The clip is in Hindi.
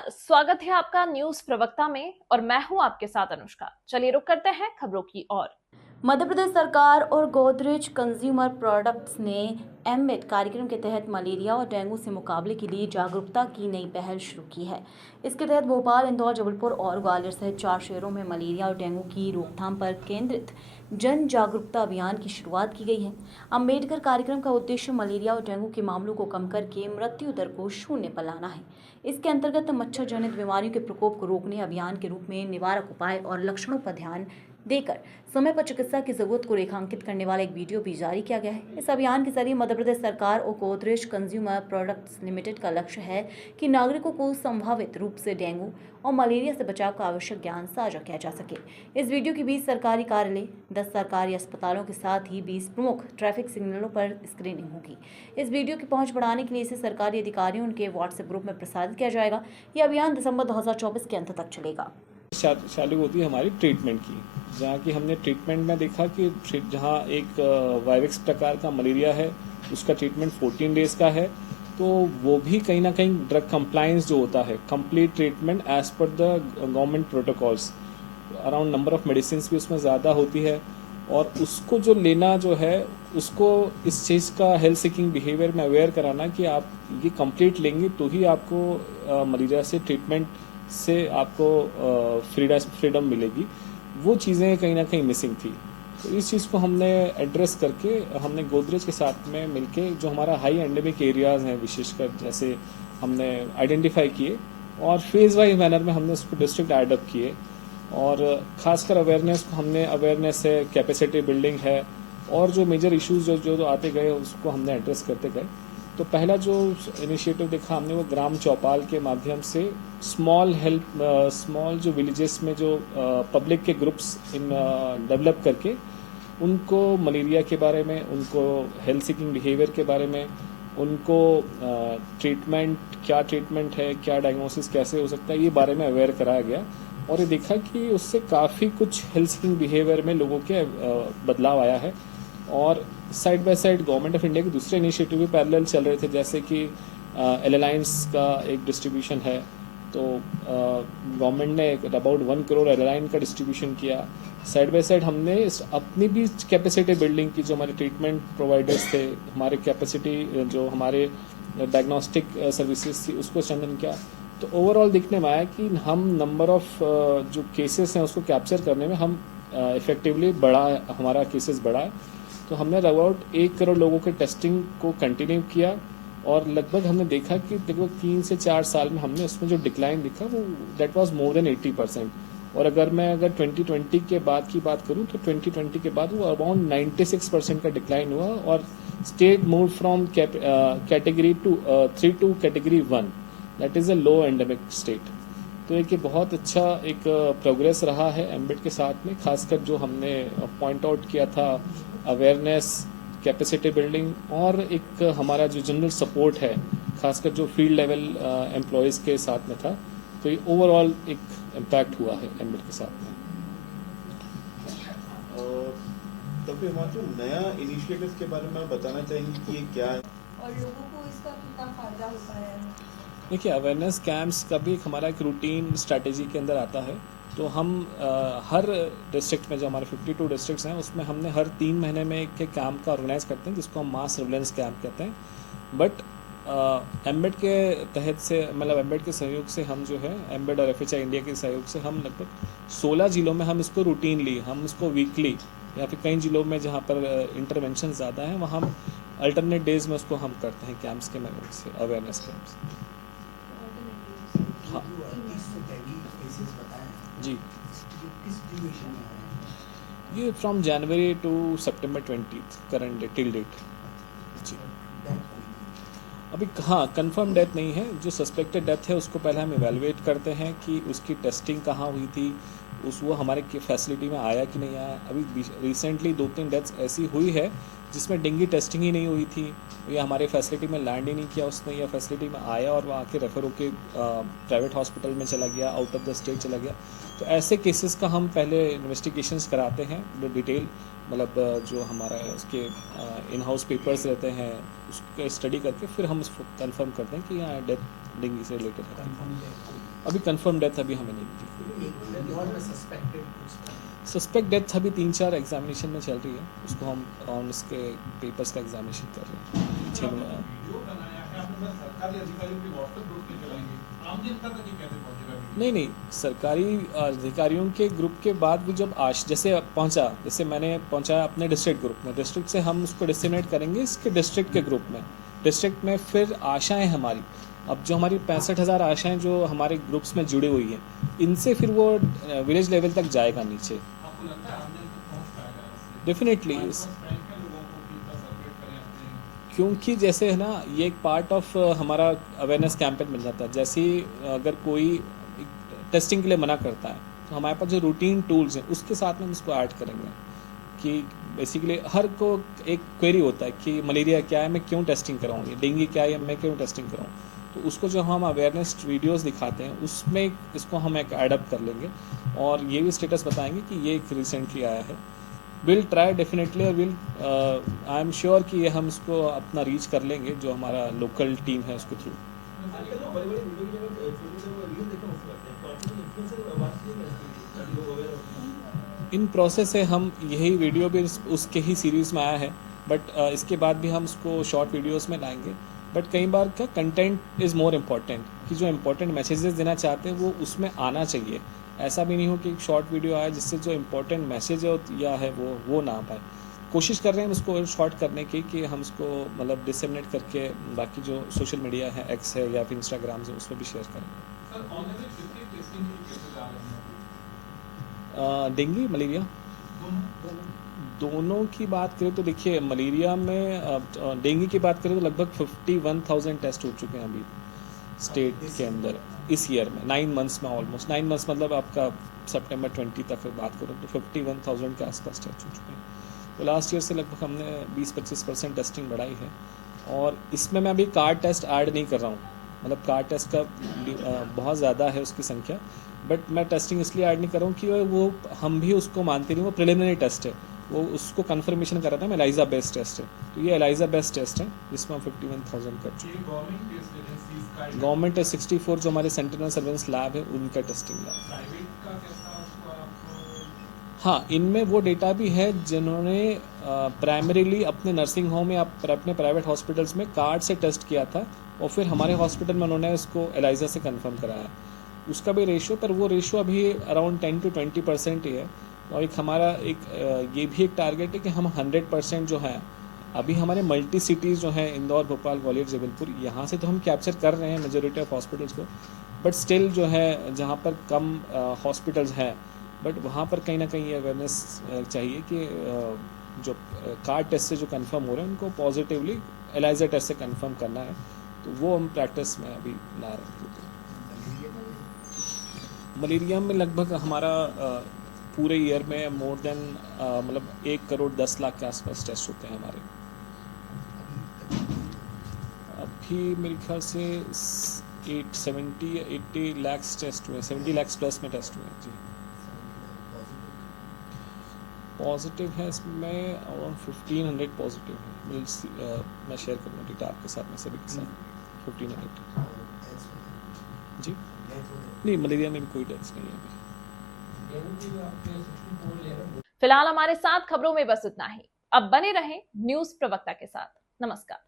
नमस्कार, स्वागत है आपका न्यूज प्रवक्ता में और मैं हूं आपके साथ अनुष्का। चलिए रुक करते हैं खबरों की ओर। मध्य प्रदेश सरकार और गोदरेज कंज्यूमर प्रोडक्ट्स ने एमवेट कार्यक्रम के तहत मलेरिया और डेंगू से मुकाबले के लिए जागरूकता की नई पहल शुरू की है। इसके तहत भोपाल, इंदौर, जबलपुर और ग्वालियर सहित 4 शहरों में मलेरिया और डेंगू की रोकथाम पर केंद्रित जन जागरूकता अभियान की शुरुआत की गई है। अम्बेडकर कार्यक्रम का उद्देश्य मलेरिया और डेंगू के मामलों को कम करके मृत्यु दर को शून्य पर लाना है। इसके अंतर्गत मच्छर जनित बीमारियों के प्रकोप को रोकने अभियान के रूप में निवारक उपाय और लक्षणों पर ध्यान देकर समय पर चिकित्सा की जरूरत को रेखांकित करने वाला एक वीडियो भी जारी किया गया है। इस अभियान के जरिए मध्य प्रदेश सरकार और गोदरेज कंज्यूमर प्रोडक्ट्स लिमिटेड का लक्ष्य है कि नागरिकों को संभावित रूप से डेंगू और मलेरिया से बचाव का आवश्यक ज्ञान साझा किया जा सके। इस वीडियो के बीच सरकारी कार्यालय, 10 सरकारी अस्पतालों के साथ ही 20 प्रमुख ट्रैफिक सिग्नलों पर स्क्रीनिंग होगी। इस वीडियो की पहुंच बढ़ाने के लिए इसे सरकारी अधिकारियों उनके व्हाट्सएप ग्रुप में प्रसारित किया जाएगा। यह अभियान दिसंबर 2024 के अंत तक चलेगा। चालू होती है हमारी ट्रीटमेंट की, जहाँ की हमने ट्रीटमेंट में देखा कि जहाँ एक वायरस प्रकार का मलेरिया है उसका ट्रीटमेंट 14 डेज का है, तो वो भी कहीं ना कहीं ड्रग कंप्लायंस जो होता है, complete treatment as per the government protocols, around number of medicine भी उसमें ज़्यादा होती है और उसको जो लेना जो है उसको इस चीज़ का हेल्थ सीकिंग बिहेवियर में अवेयर कराना कि आप ये कंप्लीट लेंगे तो ही आपको मलेरिया से ट्रीटमेंट से आपको फ्रीडम मिलेगी। वो चीज़ें कहीं ना कहीं मिसिंग थी, तो इस चीज़ को हमने एड्रेस करके हमने गोदरेज के साथ में मिलके जो हमारा हाई एंडेमिक एरियाज़ हैं विशेषकर जैसे हमने आइडेंटिफाई किए और फेज़ वाइज मैनर में हमने उसको डिस्ट्रिक्ट एड अप किए और खासकर अवेयरनेस को हमने अवेयरनेस है, कैपेसिटी बिल्डिंग है और जो मेजर इश्यूज जो आते गए उसको हमने एड्रेस करते गए। तो पहला जो इनिशिएटिव देखा हमने वो ग्राम चौपाल के माध्यम से स्मॉल जो विलेजेस में जो पब्लिक के ग्रुप्स इन डेवलप करके उनको मलेरिया के बारे में, उनको हेल्थ सीकिंग बिहेवियर के बारे में, उनको ट्रीटमेंट है, क्या डायग्नोसिस कैसे हो सकता है, ये बारे में अवेयर कराया गया और ये देखा कि उससे काफ़ी कुछ हेल्थ सीकिंग बिहेवियर में लोगों के बदलाव आया है। और side by side government of India के दूसरे इनिशिएटिव भी पैरेलल चल रहे थे, जैसे कि एयरलाइंस का एक डिस्ट्रीब्यूशन है, तो गवर्नमेंट ने अबाउट 1 करोड़ एयरलाइन का डिस्ट्रीब्यूशन किया। साइड बाय साइड हमने अपनी भी कैपेसिटी बिल्डिंग की, जो हमारे ट्रीटमेंट प्रोवाइडर्स थे, हमारे कैपेसिटी जो हमारे डायग्नोस्टिक सर्विसेज थी उसको स्ट्रेंथन किया। तो ओवरऑल दिखने में आया कि हम नंबर ऑफ जो केसेस हैं उसको कैप्चर करने में हम इफेक्टिवली हमारा केसेस बढ़ा है। तो हमने अबाउट 1 करोड़ लोगों के टेस्टिंग को कंटिन्यू किया और लगभग हमने देखा कि लगभग 3 से 4 साल में हमने उसमें जो डिक्लाइन दिखा वो दैट वाज मोर देन 80%। और अगर 2020 के बाद की बात करूं तो 2020 के बाद वो अबाउट 96% का डिक्लाइन हुआ और state move from category 3 to category 1, that is a low endemic state. तो एक ये बहुत अच्छा एक प्रोग्रेस रहा है एम्बेड के साथ में, खासकर जो हमने पॉइंट आउट किया था अवेयरनेस, कैपेसिटी बिल्डिंग और एक हमारा जो जनरल सपोर्ट है, खासकर जो फील्ड लेवल एम्प्लॉयज़ के साथ में था। तो ये ओवरऑल एक इम्पैक्ट हुआ है एम्बेड के साथ में। तभी हमारा जो नया इनिशिएटिव के बारे में आप बताना चाहेंगे कि ये क्या है और लोगों को इसका कितना फायदा हो पाया है? देखिए, अवेयरनेस कैंप्स का भी हमारा एक रूटीन स्ट्रैटेजी के अंदर आता है। तो हम हर डिस्ट्रिक्ट में, जो हमारे 52 डिस्ट्रिक्ट्स हैं, उसमें हमने हर 3 महीने में एक कैंप का ऑर्गेनाइज करते हैं जिसको हम मास सर्विलेंस कैंप कहते हैं। बट एम्बेड के तहत से, मतलब एम्बेड के सहयोग से हम जो है, एम्बेड और एफएचआई इंडिया के सहयोग से हम लगभग 16 जिलों में हम इसको रूटीनली, हम इसको वीकली या फिर कई जिलों में जहाँ पर इंटरवेंशन ज़्यादा है वहाँ हम अल्टरनेट डेज में उसको हम करते हैं कैंप्स के माध्यम से, अवेयरनेस कैंप्स। हाँ जी, ये from January to September 20 current till date जी। अभी हाँ, कंफर्म डेथ नहीं है। जो सस्पेक्टेड डेथ है उसको पहले हम इवेलुएट करते हैं कि उसकी टेस्टिंग कहाँ हुई थी, वो हमारे फैसिलिटी में आया कि नहीं आया। अभी रिसेंटली 2-3 डेथ्स ऐसी हुई है जिसमें डेंगू टेस्टिंग ही नहीं हुई थी, या हमारे फैसिलिटी में लैंड ही नहीं किया उसने, या फैसिलिटी में आया और वहाँ के रेफर होके प्राइवेट हॉस्पिटल में चला गया, आउट ऑफ द स्टेट चला गया। तो ऐसे केसेस का हम पहले इन्वेस्टिगेशंस कराते हैं डिटेल, मतलब जो हमारा उसके इन हाउस पेपर्स रहते हैं उसको स्टडी करके फिर हम उसको कंफर्म करते हैं कि यहाँ डेथ डेंगू से रिलेटेड है। अभी कंफर्म डेथ अभी हमें नहीं मिली। सस्पेक्ट डेथ अभी 3-4 एग्जामिनेशन में चल रही है, उसको हम ऑन उसके पेपर्स का एग्जामिनेशन कर रहे हैं 6 नहीं, सरकारी अधिकारियों के ग्रुप के बाद भी जब जैसे पहुंचा, जैसे मैंने पहुंचाया अपने डिस्ट्रिक्ट ग्रुप में, डिस्ट्रिक्ट से हम उसको डिसेमिनेट करेंगे इसके डिस्ट्रिक्ट के ग्रुप में, डिस्ट्रिक्ट में फिर आशाएं हमारी, अब जो हमारी 65,000 आशाएं जो हमारे ग्रुप्स में जुड़ी हुई हैं, इनसे फिर वो विलेज लेवल तक जाएगा नीचे। डेफिनेटली, क्योंकि जैसे है ना, ये एक पार्ट ऑफ हमारा अवेयरनेस कैंपेन बन जाता है। जैसे ही अगर कोई टेस्टिंग के लिए मना करता है तो हमारे पास जो रूटीन टूल्स हैं उसके साथ में हम उसको ऐड करेंगे कि बेसिकली हर को एक क्वेरी होता है कि मलेरिया क्या है, मैं क्यों टेस्टिंग कराऊँ, डेंगू क्या है, मैं क्यों टेस्टिंग कराऊँ। तो उसको जो हम अवेयरनेस वीडियोस दिखाते हैं उसमें इसको हम एक एडअप कर लेंगे और ये भी स्टेटस बताएंगे कि ये एक रिसेंटली आया है। विल ट्राई डेफिनेटली, और विल आई एम श्योर कि ये हम इसको अपना रीच कर लेंगे जो हमारा लोकल टीम है उसके थ्रू। इन प्रोसेस है, हम यही वीडियो भी उसके ही सीरीज़ में आया है, बट इसके बाद भी हम उसको शॉर्ट वीडियोस में लाएंगे। बट कई बार क्या कंटेंट इज़ मोर इम्पॉर्टेंट, कि जो इम्पोर्टेंट मैसेजेस देना चाहते हैं वो उसमें आना चाहिए। ऐसा भी नहीं हो कि एक शॉर्ट वीडियो आए जिससे जो इम्पोर्टेंट मैसेज या है वो ना आ पाए। कोशिश कर रहे हैं उसको शॉर्ट करने की, कि हम उसको मतलब डिसेमिनेट करके बाकी जो सोशल मीडिया है, एक्स है या फिर इंस्टाग्राम है, उसमें भी शेयर करेंगे। डेंगू मलेरिया दोनों की बात करें तो देखिए, मलेरिया में डेंगू की बात करें तो लगभग 51,000 टेस्ट हो चुके हैं अभी स्टेट के अंदर इस ईयर में, 9 मंथ्स में, ऑलमोस्ट 9 मंथ्स मतलब आपका सितंबर 20 तक बात करूँ तो 51,000 के आसपास टेस्ट हो चुके हैं। तो लास्ट ईयर से लगभग हमने 20-25% टेस्टिंग बढ़ाई है। और इसमें मैं अभी कार्ड टेस्ट ऐड नहीं कर रहा हूँ, मतलब कार्ड टेस्ट का बहुत ज़्यादा है उसकी संख्या, बट मैं टेस्टिंग इसलिए ऐड नहीं कर रहा हूँ कि वो हम भी उसको मानते नहीं, वो प्रिलिमिनरी टेस्ट है, वो उसको कंफर्मेशन कर रहा था, मैं एलाइजा बेस्ड टेस्ट है। तो ये एलाइजा बेस्ड टेस्ट है जिसमें हम 51,000 कर चुके हैं। गवर्नमेंट है 64 जो हमारे सेंट्रल सर्वेलेंस लैब है उनका टेस्टिंग लैब। हाँ, इनमें वो डेटा भी है जिन्होंने प्राइमरीली अपने नर्सिंग होम या अपने प्राइवेट हॉस्पिटल्स में कार्ड से टेस्ट किया था और फिर हमारे हॉस्पिटल में उन्होंने उसको एलाइजा से कंफर्म कराया, उसका भी रेशो, पर वो रेशो अभी अराउंड 10 to 20% ही है। और एक हमारा ये भी एक टारगेट है कि हम 100% जो है, अभी हमारे मल्टी सिटीज़ जो हैं इंदौर, भोपाल, ग्वालियर, जबलपुर, यहाँ से तो हम कैप्चर कर रहे हैं मेजोरिटी ऑफ हॉस्पिटल्स को, बट स्टिल जो है जहाँ पर कम हॉस्पिटल्स हैं, बट वहाँ पर कहीं ना कहीं अवेयरनेस चाहिए कि जो कार्ड टेस्ट से जो कंफर्म हो रहे हैं उनको पॉजिटिवली एलाइजा टेस्ट से कंफर्म करना है, तो वो हम प्रैक्टिस में अभी ला रहे हैं। मलेरिया में लगभग हमारा पूरे ईयर में मोर देन मतलब 1,10,00,000 के आसपास टेस्ट होते हैं हमारे। अभी मेरे ख्याल से 80 लाख टेस्ट हुए, 70 लाख प्लस में टेस्ट हुए जी। पॉजिटिव है इसमें अराउंड 1500 पॉजिटिव है, मैं शेयर करूँगा डेटा आपके साथ में सभी के साथ। 1500 जी, नहीं मलेरिया में भी कोई डेथ्स नहीं है अभी। फिलहाल हमारे साथ खबरों में बस इतना ही। अब बने रहें न्यूज प्रवक्ता के साथ। नमस्कार।